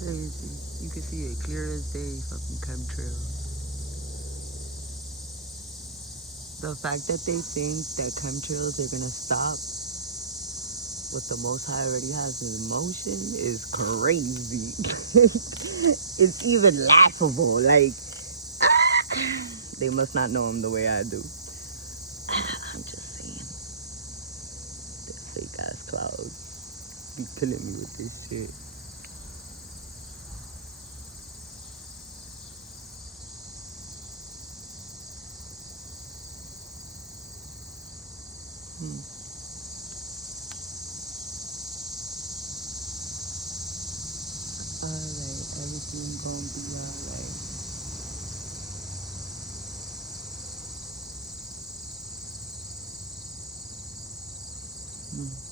Crazy. You can see it clear as day, fucking chemtrails. The fact that they think that chemtrails are gonna stop what the Most High already has in motion is crazy. It's even laughable. Like, they must not know him the way I do. I'm just saying. That fake ass clouds be killing me with this shit. Alright, everything gonna be alright. Hmm.